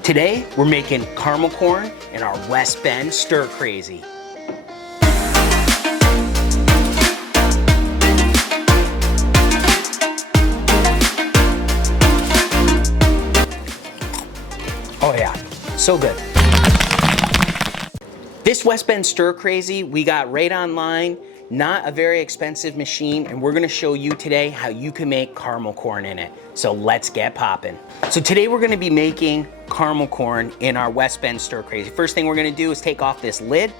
Today, we're making caramel corn in our West Bend Stir Crazy. Oh yeah, so good. This West Bend Stir Crazy we got right online, not a very expensive machine, and we're gonna show you today how you can make caramel corn in it. So let's get popping. So today we're gonna be making caramel corn in our West Bend Stir Crazy. First thing we're gonna do is take off this lid.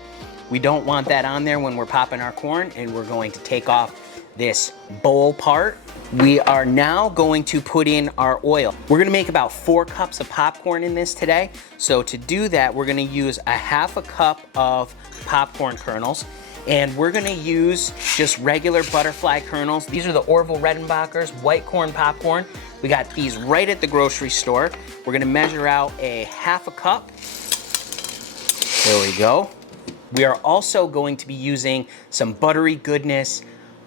We don't want that on there when we're popping our corn, and we're going to take off this bowl part. We are now going to put in our oil. We're gonna make about 4 cups of popcorn in this today. So to do that, we're gonna use a 1/2 cup of popcorn kernels, and we're gonna use just regular butterfly kernels. These are the Orville Redenbacher's white corn popcorn. We got these right at the grocery store. We're gonna measure out a 1/2 cup. There we go. We are also going to be using some Buttery Goodness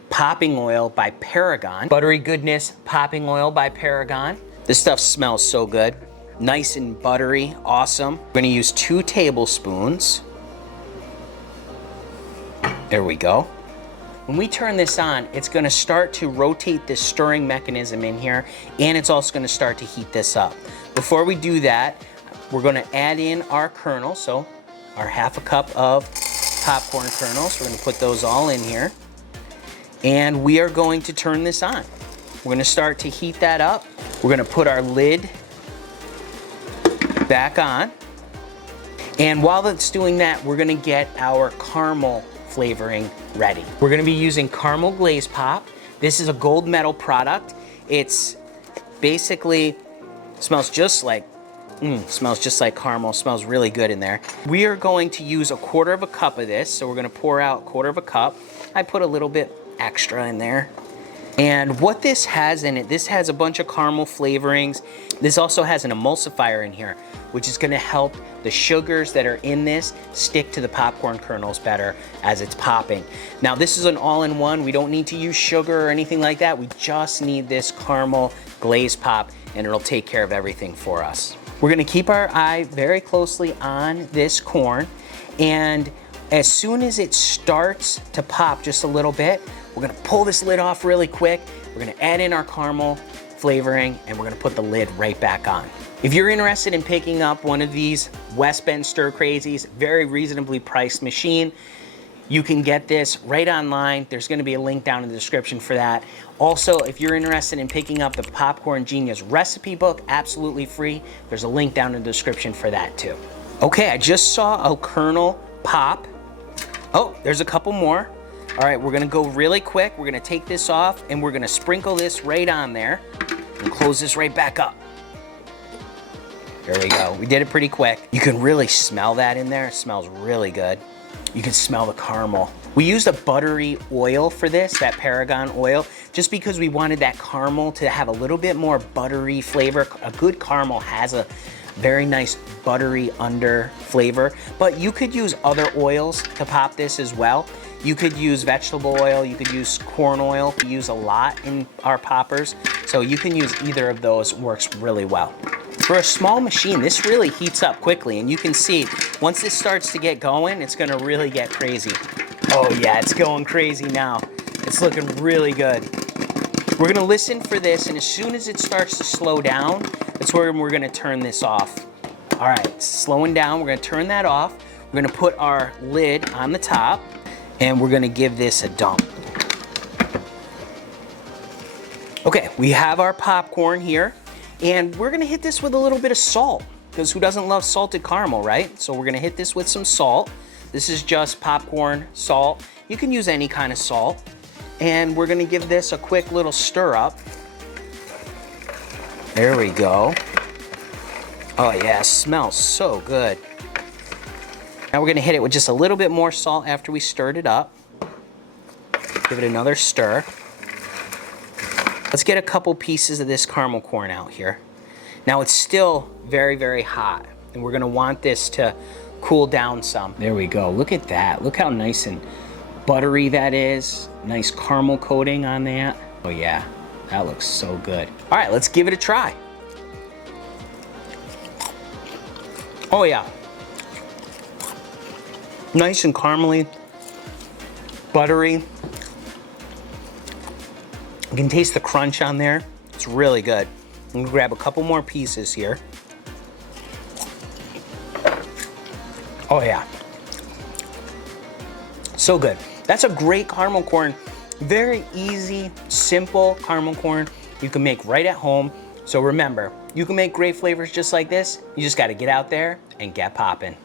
popping oil by Paragon. Buttery Goodness popping oil by Paragon. This stuff smells so good. Nice and buttery, awesome. We're gonna use 2 tablespoons. There we go. When we turn this on, it's gonna start to rotate this stirring mechanism in here, and it's also gonna start to heat this up. Before we do that, we're gonna add in our kernels, so our 1/2 cup of popcorn kernels. We're gonna put those all in here. And we are going to turn this on. We're gonna start to heat that up. We're gonna put our lid back on. And while it's doing that, we're gonna get our caramel flavoring ready. We're gonna be using caramel glaze pop. This is a gold medal product. It's basically, smells just like caramel, smells really good in there. We are going to use a 1/4 cup of this. So we're gonna pour out 1/4 cup. I put a little bit extra in there. And what this has in it, this has a bunch of caramel flavorings. This also has an emulsifier in here, which is gonna help the sugars that are in this stick to the popcorn kernels better as it's popping. Now this is an all-in-one. We don't need to use sugar or anything like that. We just need this caramel glaze pop, and it'll take care of everything for us. We're gonna keep our eye very closely on this corn, and as soon as it starts to pop just a little bit, we're gonna pull this lid off really quick. We're gonna add in our caramel flavoring, and we're gonna put the lid right back on. If you're interested in picking up one of these West Bend Stir Crazies, very reasonably priced machine, you can get this right online. There's gonna be a link down in the description for that. Also, if you're interested in picking up the Popcorn Genius recipe book, absolutely free, there's a link down in the description for that too. Okay, I just saw a kernel pop. Oh, there's a couple more. All right, we're gonna go really quick. We're gonna take this off, and we're gonna sprinkle this right on there and close this right back up. There we go. We did it pretty quick. You can really smell that in there. It smells really good. You can smell the caramel. We used a buttery oil for this, that Paragon oil, just because we wanted that caramel to have a little bit more buttery flavor. A good caramel has a very nice buttery under flavor, but you could use other oils to pop this as well. You could use vegetable oil, you could use corn oil. We use a lot in our poppers, so you can use either of those, works really well. For a small machine, this really heats up quickly, and you can see once this starts to get going, it's gonna really get crazy. Oh yeah, it's going crazy now. It's looking really good. We're gonna listen for this, and as soon as it starts to slow down, that's where we're gonna turn this off. All right, it's slowing down. We're gonna turn that off. We're gonna put our lid on the top, and we're gonna give this a dump. Okay, we have our popcorn here, and we're gonna hit this with a little bit of salt, because who doesn't love salted caramel, right? So we're gonna hit this with some salt. This is just popcorn salt. You can use any kind of salt. And we're gonna give this a quick little stir up. There we go. Oh yeah, smells so good. Now we're gonna hit it with just a little bit more salt after we stirred it up. Give it another stir. Let's get a couple pieces of this caramel corn out here. Now it's still very, very hot, and we're gonna want this to cool down some. There we go, look at that. Look how nice and buttery that is. Nice caramel coating on that. Oh yeah, that looks so good. All right, let's give it a try. Oh yeah. Nice and caramely, buttery. You can taste the crunch on there. It's really good. I'm gonna grab a couple more pieces here. Oh yeah. So good. That's a great caramel corn. Very easy, simple caramel corn you can make right at home. So remember, you can make great flavors just like this. You just gotta get out there and get popping.